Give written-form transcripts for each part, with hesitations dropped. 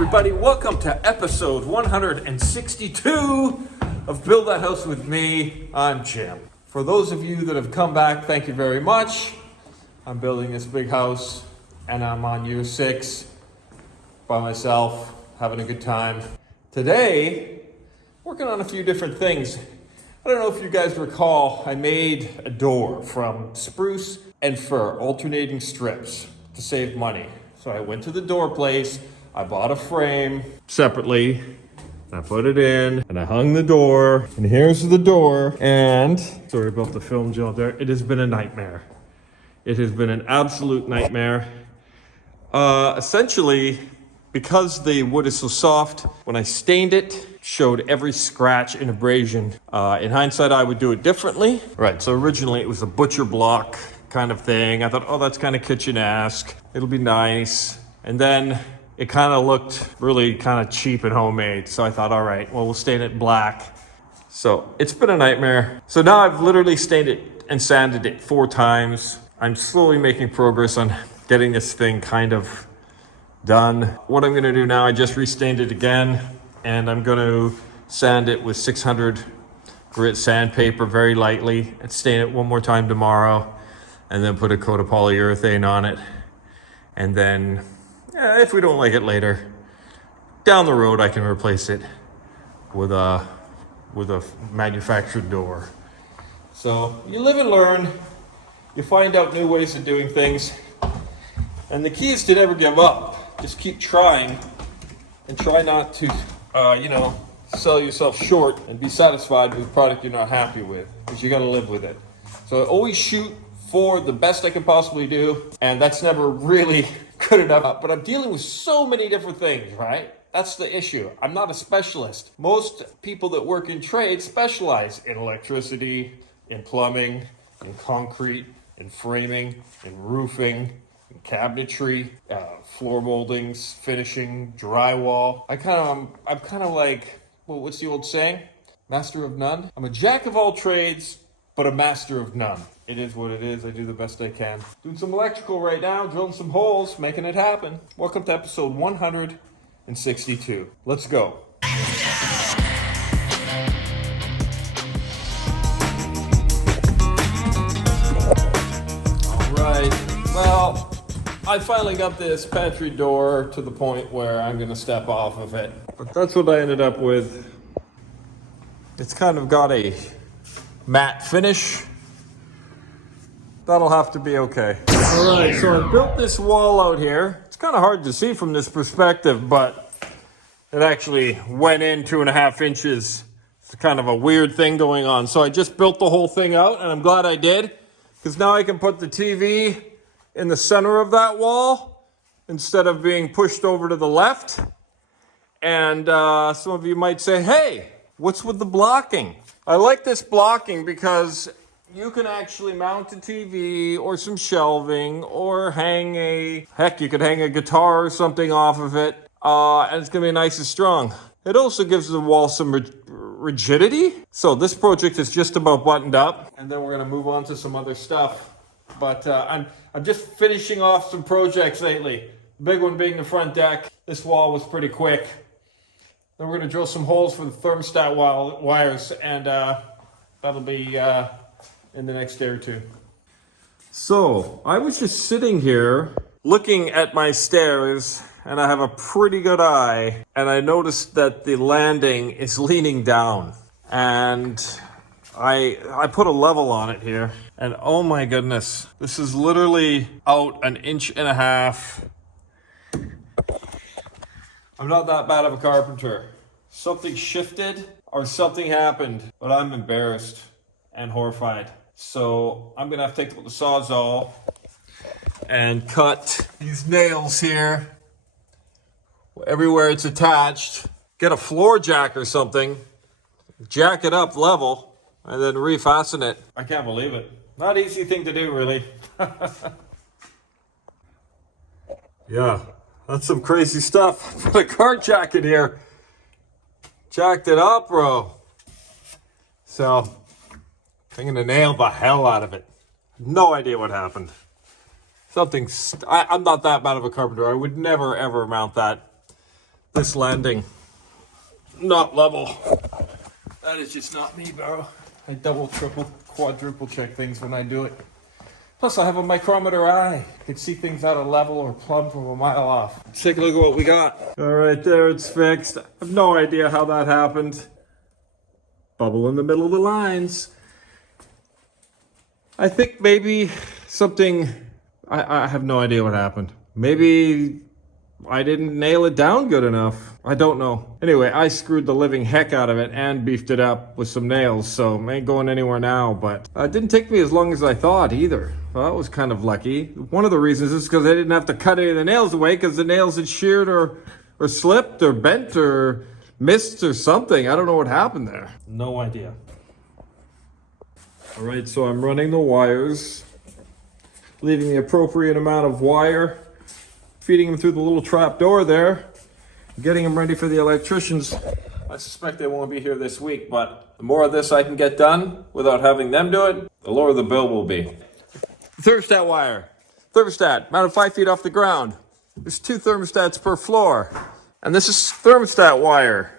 everybody, welcome to episode 162 of Build That House With Me. I'm Jim. For those of you that have come back, thank you very much. I'm building this big house and I'm on year 6 by myself, having a good time. Today, working on a few different things. I don't know if you guys recall, I made a door from spruce and fir, alternating strips to save money. So I went to the door place, I bought a frame separately, I put it in, and I hung the door, and here's the door, and sorry about the film job there, it has been a nightmare. It has been an absolute nightmare. Essentially, because the wood is so soft, when I stained it, showed every scratch and abrasion. In hindsight, I would do it differently. Right, so originally it was a butcher block kind of thing. I thought, oh, that's kind of kitchen-esque. It'll be nice. And then it kind of looked really kind of cheap and homemade. So I thought, all right, well, we'll stain it black. So it's been a nightmare. So now I've literally stained it and sanded it 4 times. I'm slowly making progress on getting this thing kind of done. What I'm gonna do now, I just restained it again, and I'm gonna sand it with 600 grit sandpaper very lightly and stain it one more time tomorrow, and then put a coat of polyurethane on it. And then, if we don't like it later, down the road I can replace it with a manufactured door. So you live and learn, you find out new ways of doing things, and the key is to never give up. Just keep trying and try not to, sell yourself short and be satisfied with a product you're not happy with, because you got to live with it. So always shoot for the best I can possibly do, and that's never really good enough. But I'm dealing with so many different things, right? That's the issue. I'm not a specialist. Most people that work in trade specialize in electricity, in plumbing, in concrete, in framing, in roofing, in cabinetry, floor moldings, finishing, drywall. I'm kind of like, well, what's the old saying? Master of none? I'm a jack of all trades, but a master of none. It is what it is. I do the best I can. Doing some electrical right now, drilling some holes, making it happen. Welcome to episode 162. Let's go. All right. Well, I finally got this pantry door to the point where I'm going to step off of it. But that's what I ended up with. It's kind of got a matte finish. That'll have to be okay. All right, so I built this wall out here. It's kind of hard to see from this perspective, but it actually went in 2.5 inches. It's kind of a weird thing going on. So I just built the whole thing out, and I'm glad I did, because now I can put the TV in the center of that wall instead of being pushed over to the left. And some of you might say, hey, what's with the blocking? I like this blocking because you can actually mount a TV or some shelving or you could hang a guitar or something off of it, and it's gonna be nice and strong. It also gives the wall some rigidity. So this project is just about buttoned up, and then we're gonna move on to some other stuff. But I'm just finishing off some projects lately. The big one being the front deck. This wall was pretty quick. Then we're gonna drill some holes for the thermostat wires, and that'll be in the next day or 2. So I was just sitting here looking at my stairs, and I have a pretty good eye, and I noticed that the landing is leaning down, and I put a level on it here, and oh my goodness, this is literally out 1.5 inches. I'm not that bad of a carpenter. Something shifted or something happened, but I'm embarrassed and horrified. So I'm gonna have to take the Sawzall and cut these nails here everywhere it's attached, get a floor jack or something, jack it up level, and then refasten it. I can't believe it. Not an easy thing to do, really. Yeah, that's some crazy stuff. Put a car jack in here. Jacked it up, bro. So I'm gonna nail the hell out of it. No idea what happened. I'm not that bad of a carpenter. I would never ever mount that This landing, not level. That is just not me, bro. I double, triple, quadruple check things when I do it. Plus, I have a micrometer eye. I can see things out of level or plumb from a mile off. Let's take a look at what we got. All right, there, it's fixed. I have no idea how that happened. Bubble in the middle of the lines. I think maybe something, I have no idea what happened. Maybe I didn't nail it down good enough. I don't know. Anyway, I screwed the living heck out of it and beefed it up with some nails, so it ain't going anywhere now, but it didn't take me as long as I thought either. Well, that was kind of lucky. One of the reasons is because I didn't have to cut any of the nails away because the nails had sheared or slipped or bent or missed or something. I don't know what happened there. No idea. All right, so I'm running the wires, leaving the appropriate amount of wire, feeding them through the little trap door there, getting them ready for the electricians. I suspect they won't be here this week, but the more of this I can get done without having them do it, the lower the bill will be. Thermostat wire. Thermostat, mounted 5 feet off the ground. There's 2 thermostats per floor. And this is thermostat wire.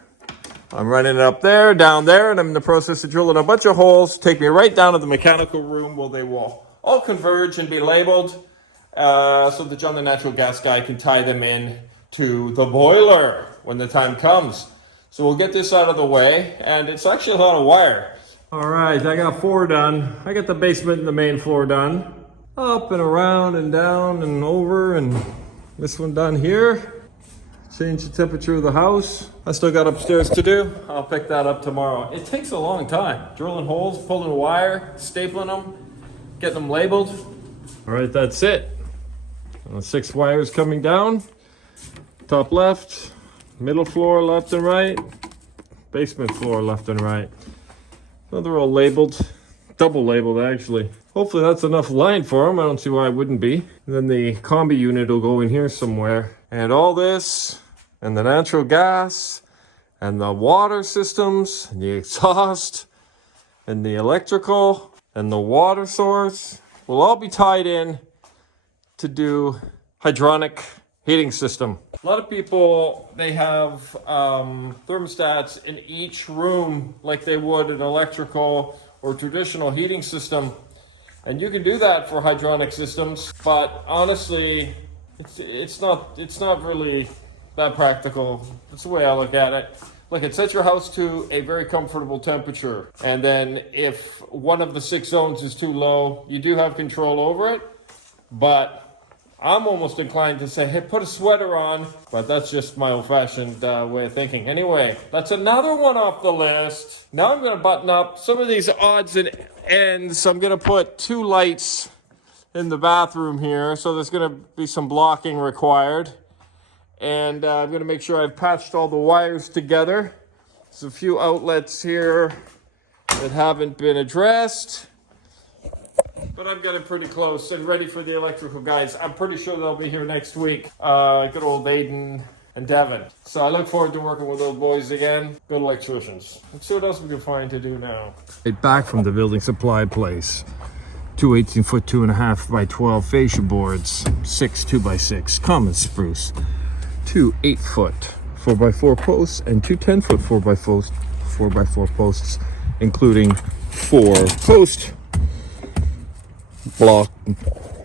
I'm running it up there, down there, and I'm in the process of drilling a bunch of holes. Take me right down to the mechanical room where they will all converge and be labeled so that John the natural gas guy can tie them in to the boiler when the time comes. So we'll get this out of the way, and it's actually a lot of wire. All right, I got 4 done. I got the basement and the main floor done. Up and around and down and over, and this one done here. Change the temperature of the house. I still got upstairs to do. I'll pick that up tomorrow. It takes a long time. Drilling holes, pulling wire, stapling them, getting them labeled. All right, that's it. 6 wires coming down. Top left, middle floor left and right, basement floor left and right. So they're all labeled, double labeled actually. Hopefully that's enough line for them. I don't see why it wouldn't be. And then the combi unit will go in here somewhere. And all this, and the natural gas, and the water systems, and the exhaust, and the electrical, and the water source will all be tied in to do hydronic heating system. A lot of people, they have thermostats in each room like they would an electrical or traditional heating system. And you can do that for hydronic systems, but honestly, it's not really that practical. That's the way I look at it. Look, it sets your house to a very comfortable temperature. And then if one of the 6 zones is too low, you do have control over it. But I'm almost inclined to say, hey, put a sweater on. But that's just my old-fashioned way of thinking. Anyway, that's another one off the list. Now I'm going to button up some of these odds and ends. So I'm going to put 2 lights in the bathroom here. So there's going to be some blocking required. And I'm going to make sure I've patched all the wires together. There's a few outlets here that haven't been addressed. But I've got it pretty close and ready for the electrical guys. I'm pretty sure they'll be here next week. Good old Aiden and Devin. So I look forward to working with those boys again. Good electricians. Let's see what else we can find to do now. Back from the building supply place. 2 18-foot 2.5 by 12 fascia boards. 6 2x6 common spruce. 2 8-foot 4x4 posts and 2 10-foot 4x4 posts, including 4 post block.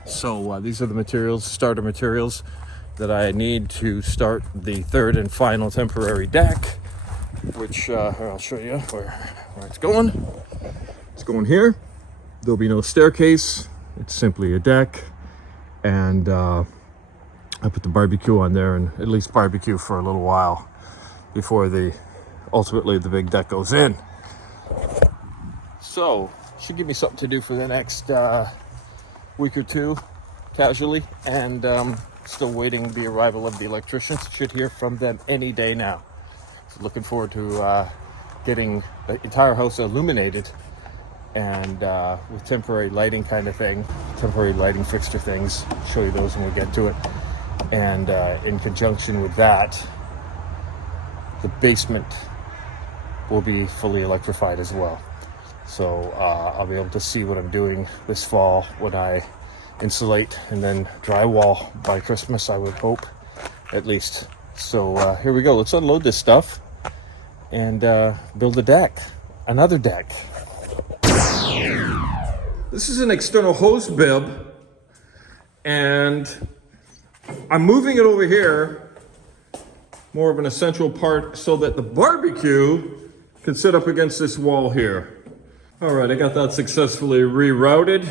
So these are the materials, starter materials that I need to start the 3rd and final temporary deck, which I'll show you where it's going. It's going here. There'll be no staircase. It's simply a deck, and I put the barbecue on there and at least barbecue for a little while before ultimately the big deck goes in. So should give me something to do for the next week or 2 casually, and still waiting the arrival of the electricians. Should hear from them any day now. So looking forward to getting the entire house illuminated and with temporary lighting kind of thing, temporary lighting fixture things. Show you those when we get to it. And in conjunction with that, the basement will be fully electrified as well. So I'll be able to see what I'm doing this fall when I insulate and then drywall by Christmas, I would hope, at least So here we go. Let's unload this stuff and build a deck. Another deck. This is an external hose bib, and I'm moving it over here, more of an essential part, so that the barbecue can sit up against this wall here. All right, I got that successfully rerouted.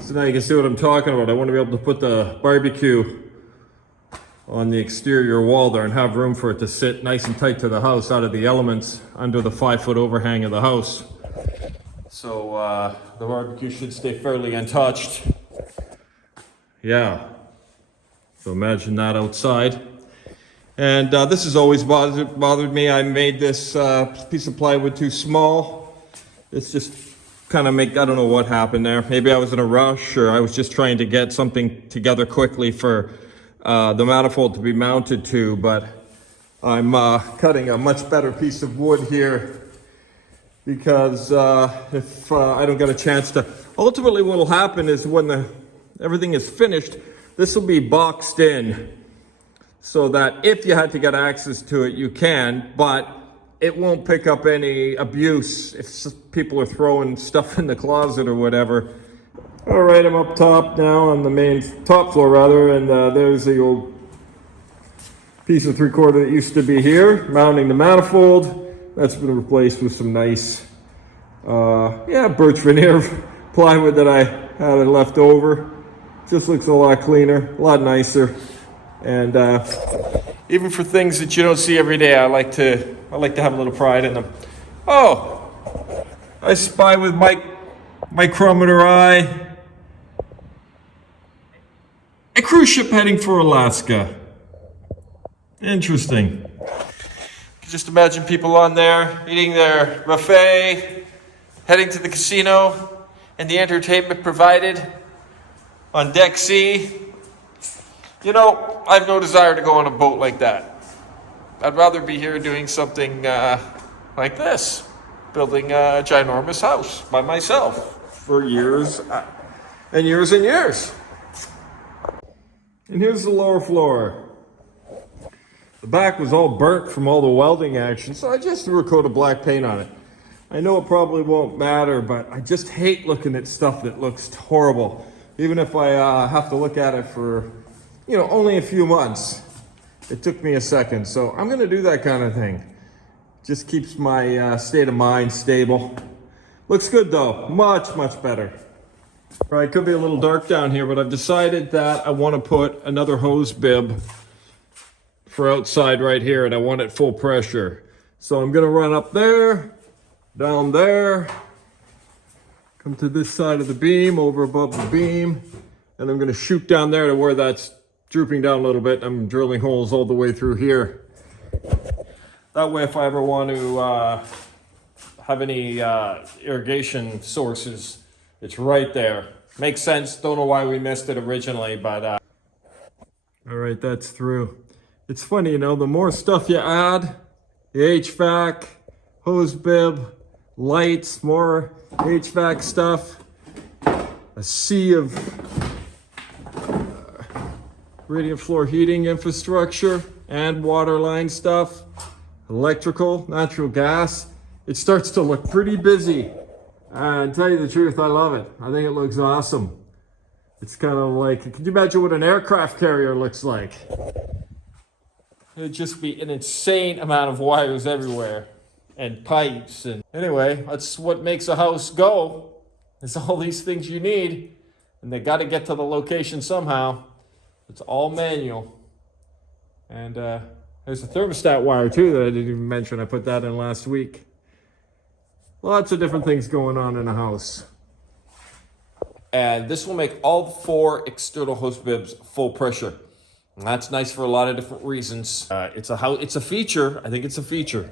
So now you can see what I'm talking about. I want to be able to put the barbecue on the exterior wall there and have room for it to sit nice and tight to the house, out of the elements, under the 5-foot overhang of the house. So the barbecue should stay fairly untouched. Yeah. So imagine that outside. And this has always bothered me. I made this piece of plywood too small. It's just kind of I don't know what happened there. Maybe I was in a rush, or I was just trying to get something together quickly for the manifold to be mounted to, but I'm cutting a much better piece of wood here, because if I don't get a chance to, ultimately what will happen is when everything is finished, this will be boxed in so that if you had to get access to it, you can, but it won't pick up any abuse if people are throwing stuff in the closet or whatever. All right, I'm up top now on the main top floor rather, and there's the old piece of 3/4 that used to be here, mounting the manifold. That's been replaced with some nice, birch veneer plywood that I had left over. Just looks a lot cleaner, a lot nicer, and even for things that you don't see every day, I like to have a little pride in them. Oh, I spy with my chronometer eye a cruise ship heading for Alaska. Interesting. Just imagine people on there eating their buffet, heading to the casino, and the entertainment provided on deck C. You know, I have no desire to go on a boat like that. I'd rather be here doing something like this, building a ginormous house by myself for years and years and years. And here's the lower floor. The back was all burnt from all the welding action, so I just threw a coat of black paint on it. I know it probably won't matter, but I just hate looking at stuff that looks horrible, even if I have to look at it for, only a few months. It took me a second, so I'm going to do that kind of thing. Just keeps my state of mind stable. Looks good though, much, much better. Right, it could be a little dark down here, but I've decided that I want to put another hose bib for outside right here, and I want it full pressure. So I'm going to run up there, down there, come to this side of the beam, over above the beam, and I'm going to shoot down there to where that's drooping down a little bit. I'm drilling holes all the way through here. That way, if I ever want to have any irrigation sources, it's right there. Makes sense. Don't know why we missed it originally, but all right, that's through. It's funny, the more stuff you add, the HVAC, hose bib, lights, more HVAC stuff, a sea of radiant floor heating infrastructure and water line stuff, electrical, natural gas. It starts to look pretty busy. And tell you the truth, I love it. I think it looks awesome. It's kind of like, can you imagine what an aircraft carrier looks like? It'd just be an insane amount of wires everywhere and pipes. And anyway, that's what makes a house go. It's all these things you need, and they got to get to the location somehow. It's all manual. And there's a thermostat wire too that I didn't even mention. I put that in last week. Lots of different things going on in a house. And this will make all 4 external hose bibs full pressure. And that's nice for a lot of different reasons. It's a feature. I think it's a feature.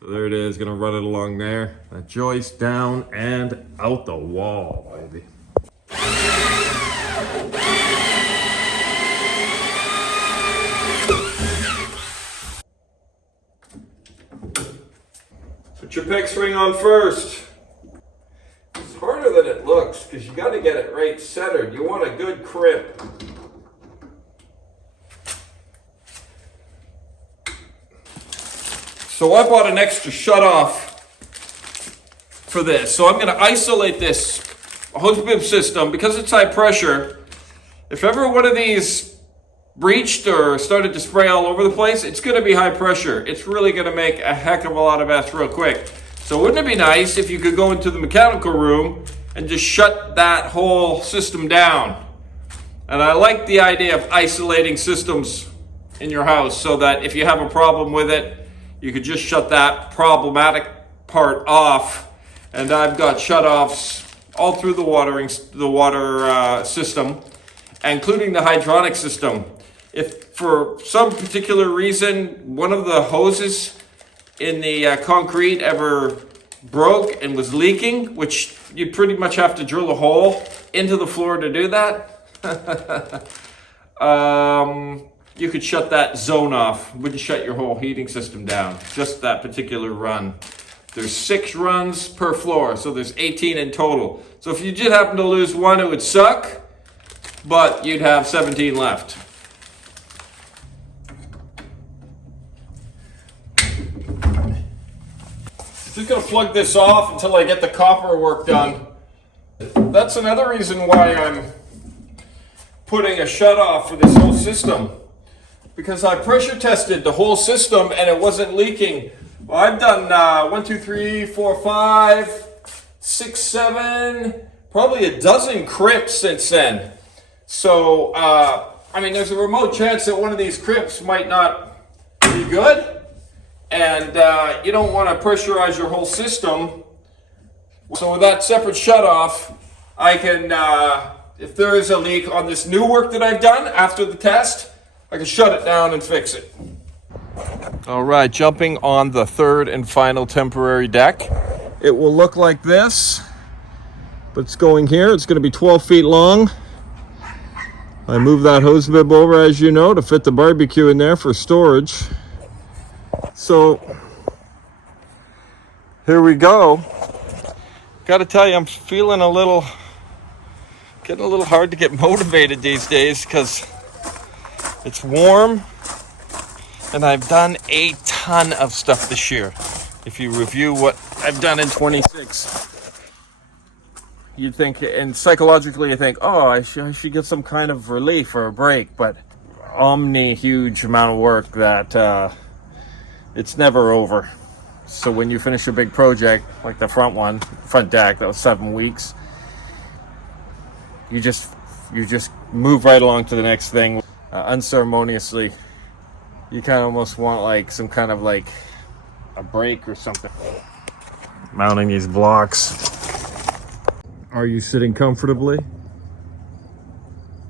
So there it is. Gonna run it along there. That joist down and out the wall, baby. Put your PEX ring on first. It's harder than it looks because you got to get it right centered. You want a good crimp. So I bought an extra shutoff for this. So I'm going to isolate this hose bib system because it's high pressure. If ever one of these breached or started to spray all over the place, it's going to be high pressure. It's really going to make a heck of a lot of mess real quick. So wouldn't it be nice if you could go into the mechanical room and just shut that whole system down? And I like the idea of isolating systems in your house so that if you have a problem with it, you could just shut that problematic part off. And I've got shutoffs all through the water system, including the hydronic system. If for some particular reason one of the hoses in the concrete ever broke and was leaking, which you pretty much have to drill a hole into the floor to do that, you could shut that zone off. Wouldn't shut your whole heating system down, just that particular run. There's 6 runs per floor, so there's 18 in total. So if you did happen to lose one, it would suck, but you'd have 17 left. Just gonna plug this off until I get the copper work done. That's another reason why I'm putting a shutoff for this whole system, because I pressure tested the whole system and it wasn't leaking. Well, I've done 1, 2, 3, 4, 5, 6, 7, probably a dozen crimps since then. So, I mean, there's a remote chance that one of these crimps might not be good. And you don't want to pressurize your whole system. So with that separate shutoff, I can, if there is a leak on this new work that I've done after the test, I can shut it down and fix it. All right, jumping on the third and final temporary deck. It will look like this, but it's going here. It's going to be 12 feet long. I moved that hose bib over, as you know, to fit the barbecue in there for storage. So here we go. Got to tell you, I'm feeling getting a little hard to get motivated these days because it's warm and I've done a ton of stuff this year. If you review what I've done in 26, you'd think, and psychologically you think, oh, I should get some kind of relief or a break, but huge amount of work that it's never over. So when you finish a big project like the front deck, that was 7 weeks, you just move right along to the next thing unceremoniously. You kind of almost want like some kind of like a break or something. Mounting these blocks. Are you sitting comfortably?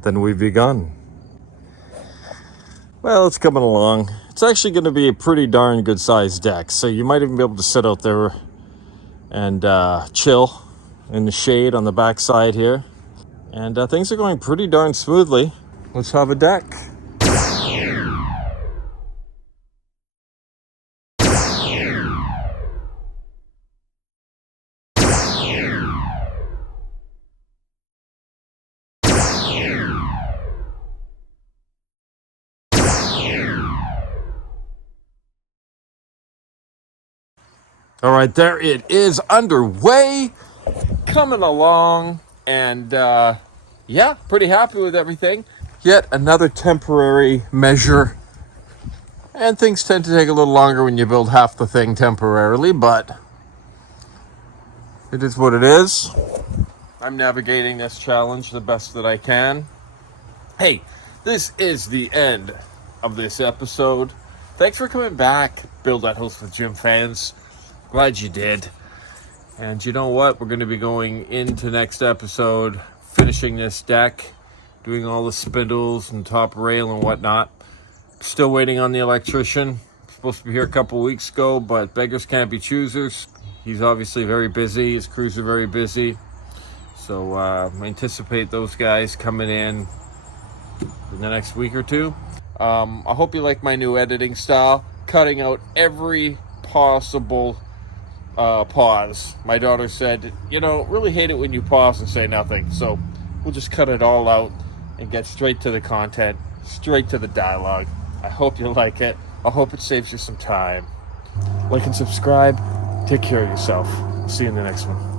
Then we've begun. Well, it's coming along. It's actually going to be a pretty darn good sized deck, so you might even be able to sit out there and chill in the shade on the back side here. And things are going pretty darn smoothly. Let's have a deck. All right, there it is, underway, coming along, and yeah, pretty happy with everything. Yet another temporary measure, and things tend to take a little longer when you build half the thing temporarily, but it is what it is. I'm navigating this challenge the best that I can. Hey, this is the end of this episode. Thanks for coming back, Build That House with Jim fans. Glad you did. And you know what? We're going to be going into next episode, finishing this deck, doing all the spindles and top rail and whatnot. Still waiting on the electrician. Supposed to be here a couple weeks ago, but beggars can't be choosers. He's obviously very busy. His crews are very busy. So anticipate those guys coming in the next week or two. I hope you like my new editing style, cutting out every possible pause. My daughter said, really hate it when you pause and say nothing. So we'll just cut it all out and get straight to the content, straight to the dialogue. I hope you like it. I hope it saves you some time. Like and subscribe. Take care of yourself. See you in the next one.